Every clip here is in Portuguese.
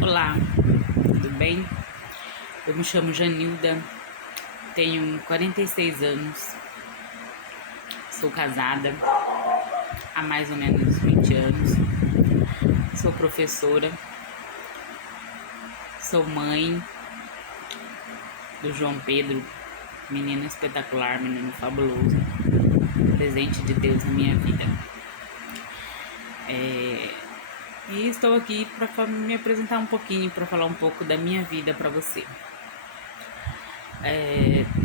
Olá, tudo bem? Eu me chamo Janilda, tenho 46 anos, sou casada há mais ou menos 20 anos, sou professora, sou mãe do João Pedro, menino espetacular, menino fabuloso, presente de Deus na minha vida. E estou aqui para me apresentar um pouquinho, para falar um pouco da minha vida para você.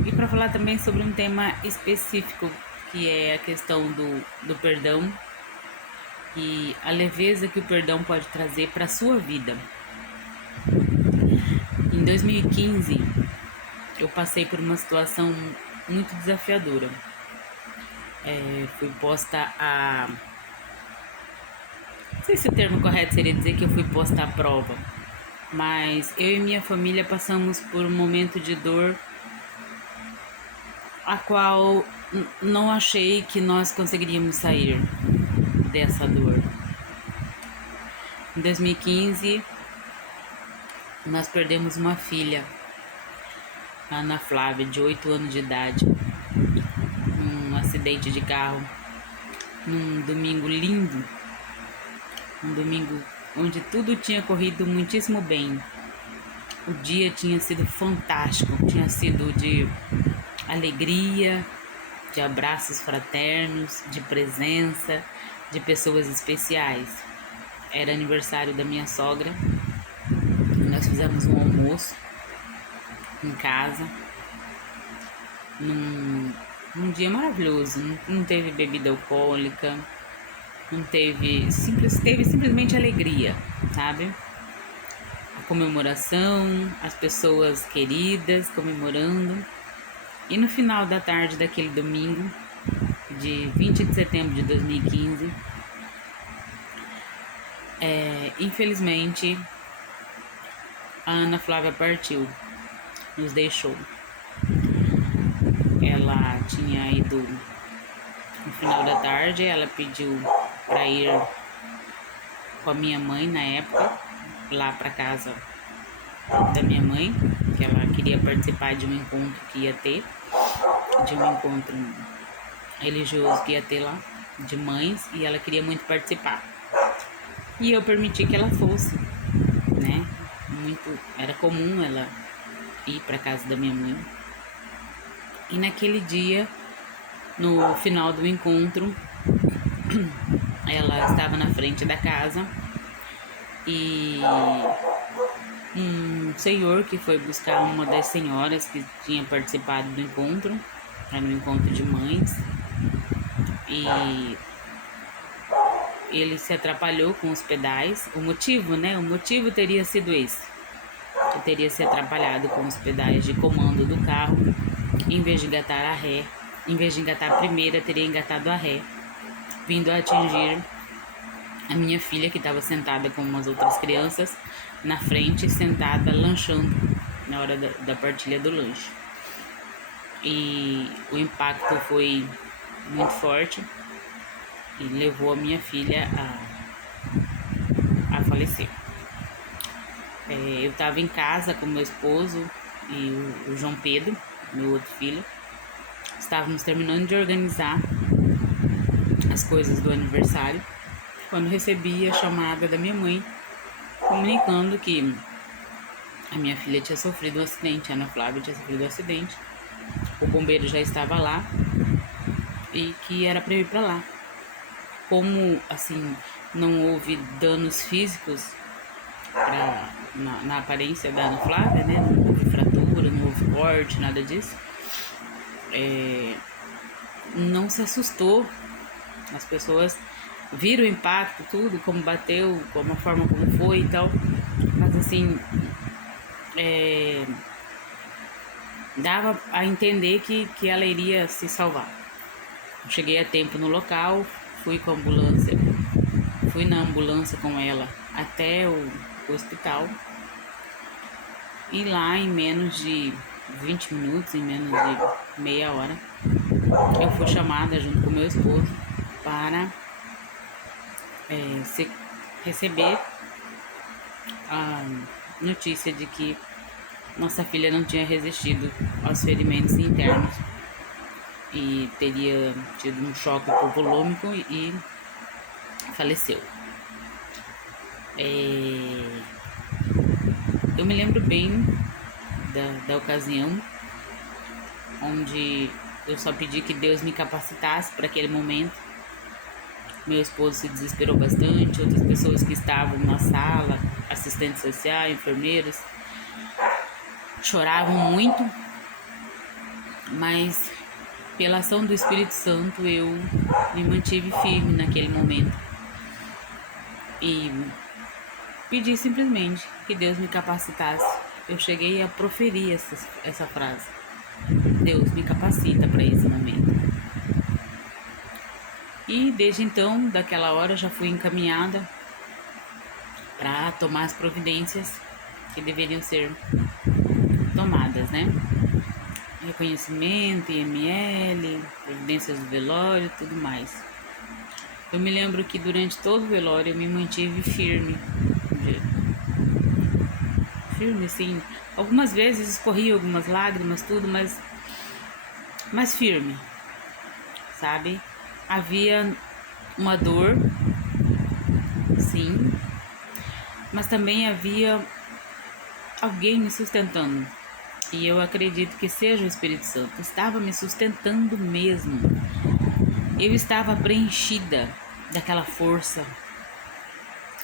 E para falar também sobre um tema específico, que é a questão do perdão e a leveza que o perdão pode trazer para a sua vida. Em 2015, eu passei por uma situação muito desafiadora. Fui posta a... Não sei se o termo correto seria dizer que eu fui posta à prova, mas eu e minha família passamos por um momento de dor a qual não achei que nós conseguiríamos sair dessa dor. Em 2015, nós perdemos uma filha, a Ana Flávia, de 8 anos de idade, num acidente de carro, num domingo lindo, um domingo onde tudo tinha corrido muitíssimo bem. O dia tinha sido fantástico, tinha sido de alegria, de abraços fraternos, de presença, de pessoas especiais. Era aniversário da minha sogra, nós fizemos um almoço em casa, num dia maravilhoso. Não teve bebida alcoólica, não teve, teve simplesmente alegria, sabe? A comemoração, as pessoas queridas comemorando. E no final da tarde daquele domingo, de 20 de setembro de 2015, infelizmente, a Ana Flávia partiu, nos deixou. Ela tinha ido no final da tarde, ela pediu para ir com a minha mãe na época, lá para casa da minha mãe, que ela queria participar de um encontro que ia ter, de um encontro religioso que ia ter lá, de mães, e ela queria muito participar. E eu permiti que ela fosse, né? Era comum ela ir para casa da minha mãe. E naquele dia, no final do encontro, ela estava na frente da casa e um senhor que foi buscar uma das senhoras que tinha participado do encontro, era um encontro de mães, e ele se atrapalhou com os pedais. O motivo teria sido esse, que teria se atrapalhado com os pedais de comando do carro, em vez de engatar a ré, em vez de engatar a primeira, teria engatado a ré, vindo a atingir a minha filha, que estava sentada com umas outras crianças na frente, sentada lanchando na hora da partilha do lanche. E o impacto foi muito forte e levou a minha filha a falecer. Eu estava em casa com meu esposo e o João Pedro, meu outro filho. Estávamos terminando de organizar as coisas do aniversário, quando recebi a chamada da minha mãe, comunicando que a minha filha tinha sofrido um acidente, a Ana Flávia tinha sofrido um acidente, o bombeiro já estava lá e que era para eu ir para lá. Como, assim, não houve danos físicos na aparência da Ana Flávia, né? Não houve fratura, não houve corte, nada disso. Não se assustou. As pessoas viram o impacto, tudo, como bateu, como a forma como foi e tal. Mas assim, dava a entender que ela iria se salvar. Eu cheguei a tempo no local, fui na ambulância com ela até o hospital. E lá, em menos de 20 minutos, em menos de meia hora, eu fui chamada junto com meu esposo para receber a notícia de que nossa filha não tinha resistido aos ferimentos internos e teria tido um choque hipovolêmico e faleceu. Eu me lembro bem da ocasião onde eu só pedi que Deus me capacitasse para aquele momento. Meu esposo se desesperou bastante, outras pessoas que estavam na sala, assistentes sociais, enfermeiros, choravam muito, mas pela ação do Espírito Santo eu me mantive firme naquele momento e pedi simplesmente que Deus me capacitasse. Eu cheguei a proferir essa frase: Deus me capacita para esse momento. E desde então, daquela hora, já fui encaminhada para tomar as providências que deveriam ser tomadas, né? Reconhecimento, IML, providências do velório, tudo mais. Eu me lembro que durante todo o velório eu me mantive firme. Firme, sim. Algumas vezes escorria algumas lágrimas, tudo, mas firme, sabe? Havia uma dor, sim, mas também havia alguém me sustentando. E eu acredito que seja o Espírito Santo. Estava me sustentando mesmo. Eu estava preenchida daquela força,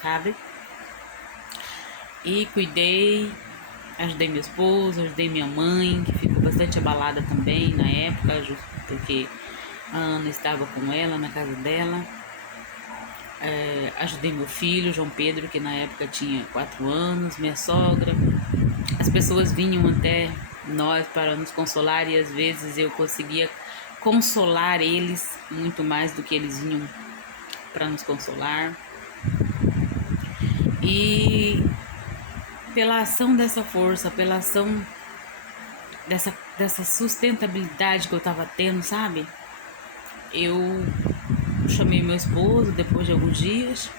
sabe? E cuidei, ajudei meu esposo, ajudei minha mãe, que ficou bastante abalada também na época, porque a Ana estava com ela na casa dela. Ajudei meu filho, João Pedro, que na época tinha 4 anos, minha sogra. As pessoas vinham até nós para nos consolar e às vezes eu conseguia consolar eles muito mais do que eles vinham para nos consolar. E pela ação dessa força, pela ação dessa sustentabilidade que eu estava tendo, sabe? Eu chamei meu esposo depois de alguns dias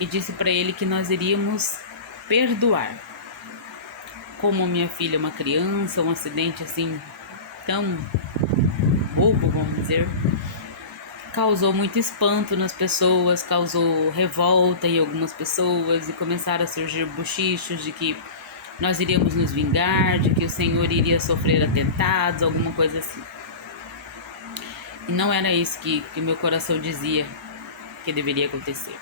e disse para ele que nós iríamos perdoar. Como minha filha é uma criança, um acidente assim tão bobo, vamos dizer, causou muito espanto nas pessoas, causou revolta em algumas pessoas e começaram a surgir bochichos de que nós iríamos nos vingar, de que o Senhor iria sofrer atentados, alguma coisa assim. E não era isso que meu coração dizia que deveria acontecer.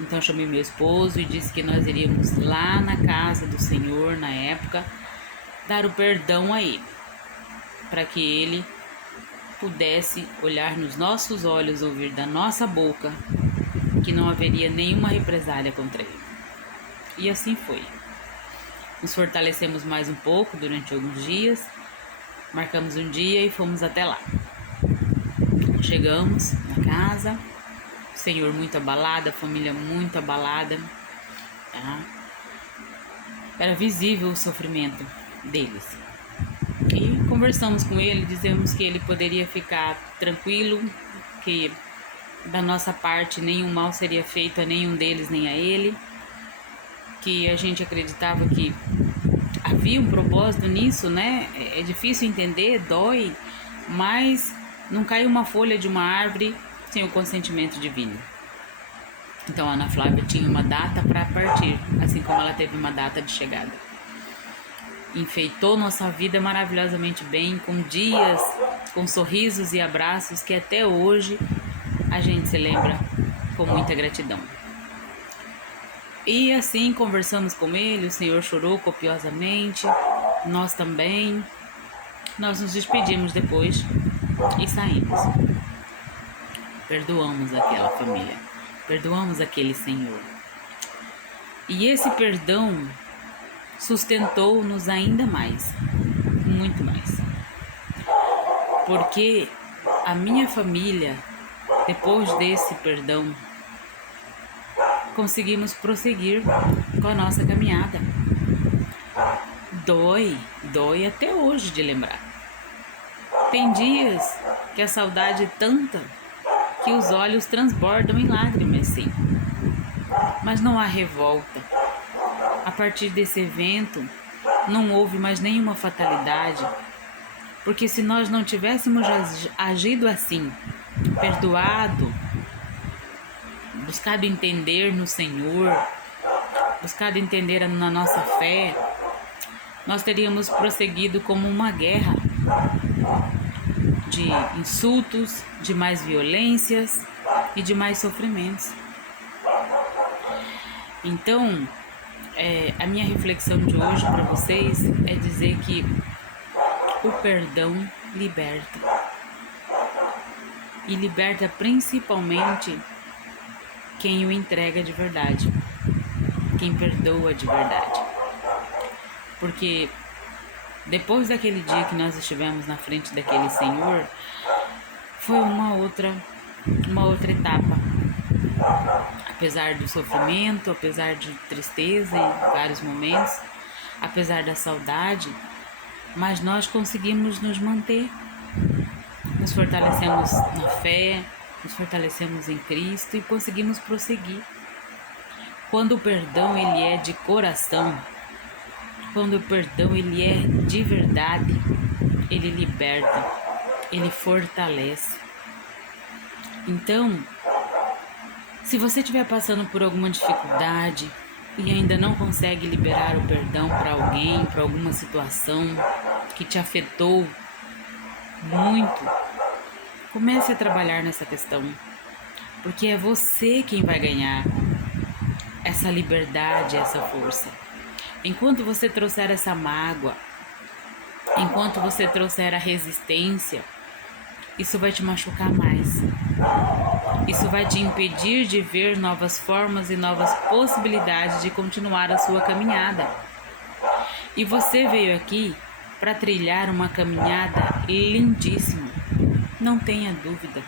Então eu chamei meu esposo e disse que nós iríamos lá na casa do Senhor, na época, dar o perdão a ele, para que ele pudesse olhar nos nossos olhos, ouvir da nossa boca que não haveria nenhuma represália contra ele. E assim foi. Nos fortalecemos mais um pouco durante alguns dias, marcamos um dia e fomos até lá. Chegamos na casa, o Senhor muito abalado, a família muito abalada, tá? Era visível o sofrimento deles. E conversamos com ele, dizemos que ele poderia ficar tranquilo, que da nossa parte nenhum mal seria feito a nenhum deles nem a ele, que a gente acreditava que havia um propósito nisso, né? É difícil entender, dói, mas não cai uma folha de uma árvore sem o consentimento divino. Então a Ana Flávia tinha uma data para partir, assim como ela teve uma data de chegada. Enfeitou nossa vida maravilhosamente bem, com dias, com sorrisos e abraços que até hoje a gente se lembra com muita gratidão. E assim conversamos com ele, o Senhor chorou copiosamente, nós também. Nós nos despedimos depois e saímos. Perdoamos aquela família, perdoamos aquele Senhor. E esse perdão sustentou-nos ainda mais, muito mais. Porque a minha família, depois desse perdão, conseguimos prosseguir com a nossa caminhada. Dói até hoje de lembrar. Tem dias que a saudade é tanta que os olhos transbordam em lágrimas, sim. Mas não há revolta, a partir desse evento, não houve mais nenhuma fatalidade, porque se nós não tivéssemos agido assim, perdoado, buscado entender no Senhor, buscado entender na nossa fé, nós teríamos prosseguido como uma guerra de insultos, de mais violências e de mais sofrimentos. Então, a minha reflexão de hoje para vocês é dizer que o perdão liberta. E liberta principalmente quem o entrega de verdade, quem perdoa de verdade. Porque depois daquele dia que nós estivemos na frente daquele Senhor, foi uma outra etapa. Apesar do sofrimento, apesar de tristeza em vários momentos, apesar da saudade, mas nós conseguimos nos manter. Nos fortalecemos na fé, nos fortalecemos em Cristo e conseguimos prosseguir. Quando o perdão ele é de coração, quando o perdão ele é de verdade, ele liberta, ele fortalece. Então, se você estiver passando por alguma dificuldade e ainda não consegue liberar o perdão para alguém, para alguma situação que te afetou muito, comece a trabalhar nessa questão, porque é você quem vai ganhar essa liberdade, essa força. Enquanto você trouxer essa mágoa, enquanto você trouxer a resistência, isso vai te machucar mais. Isso vai te impedir de ver novas formas e novas possibilidades de continuar a sua caminhada. E você veio aqui para trilhar uma caminhada lindíssima. Não tenha dúvida.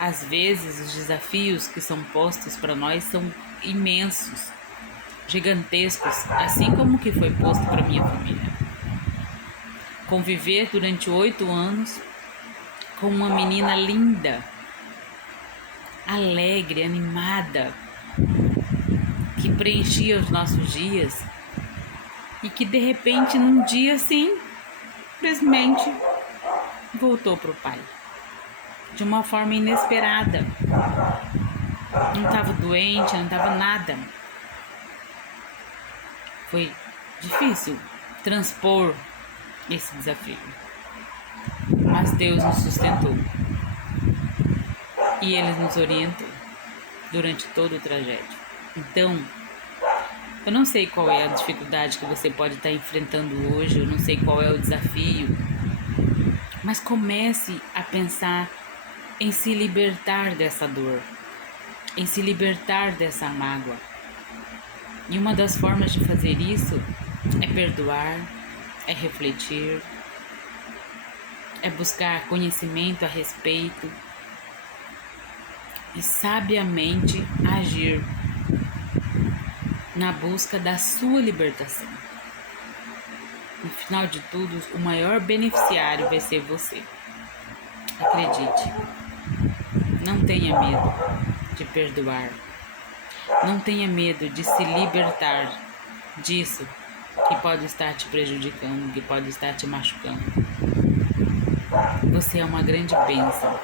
Às vezes os desafios que são postos para nós são imensos, gigantescos, assim como que foi posto para minha família. Conviver durante 8 anos com uma menina linda, alegre, animada, que preenchia os nossos dias e que de repente num dia assim, simplesmente voltou para o pai, de uma forma inesperada. Não estava doente, não estava nada. Foi difícil transpor esse desafio, mas Deus nos sustentou e Ele nos orientou durante todo o trajeto. Então, eu não sei qual é a dificuldade que você pode estar enfrentando hoje, eu não sei qual é o desafio, mas comece a pensar em se libertar dessa dor, em se libertar dessa mágoa. E uma das formas de fazer isso é perdoar, é refletir, é buscar conhecimento a respeito e sabiamente agir na busca da sua libertação. No final de tudo, o maior beneficiário vai ser você. Acredite, não tenha medo de perdoar, não tenha medo de se libertar disso que pode estar te prejudicando, que pode estar te machucando. Você é uma grande bênção.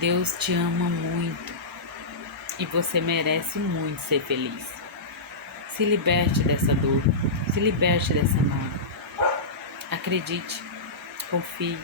Deus te ama muito e você merece muito ser feliz. Se liberte dessa dor, se liberte dessa mágoa. Acredite, confie.